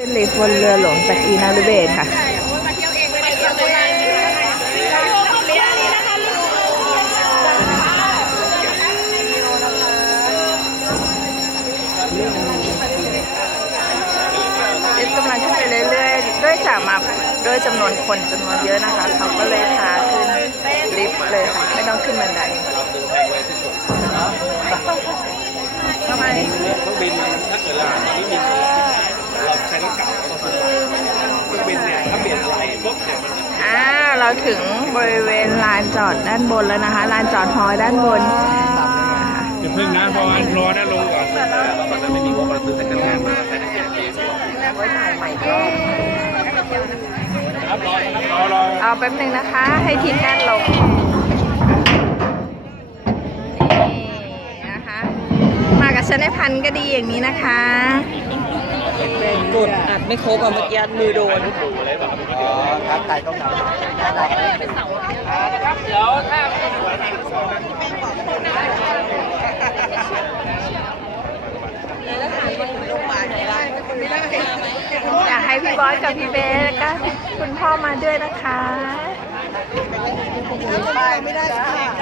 ขึ้นลิฟต์บนเรือหลวงจากอีนารุเบศค่ะลิฟต์กำลังขึ้นไปเรื่อยๆด้วยจากมาด้วยจำนวนคนจำนวนเยอะนะคะเขาก็เลยพาขึ้นลิฟต์เลยค่ะไม่ต้องขึ้นบันไดทำไมเครื่องบินถ้าเกิดลานนี้มีเราใช้รถเก่าเครื่องบินเนี่ยถ้าเปลี่ยนอะไรปุ๊บเนี่ยเราถึงบริเวณลานจอดด้านบนแล้วนะคะลานจอดฮอด้านบนจะพึ่งนะเพราะว่ารอได้ลงก่อนตอนนั้นไม่มีงบมาซื้อแต่กันแทนมาใช้ในเสียงดีไว้ถ่ายใหม่ก็ครับรอเอาแป๊บหนึ่งนะคะให้ทีมงานลงมากับชนพันธุ์ก็ดีอย่างนี้นะคะเป็นกดอัดไม่ครบอ่ะเมื่อกี้มือโดนครับไต่ตรงไหนนะครับเดี๋ยวถ้าอยากให้พี่บอสกับพี่เบสแล้วก็คุณพ่อมาด้วยนะคะไม่ได้ค่ะ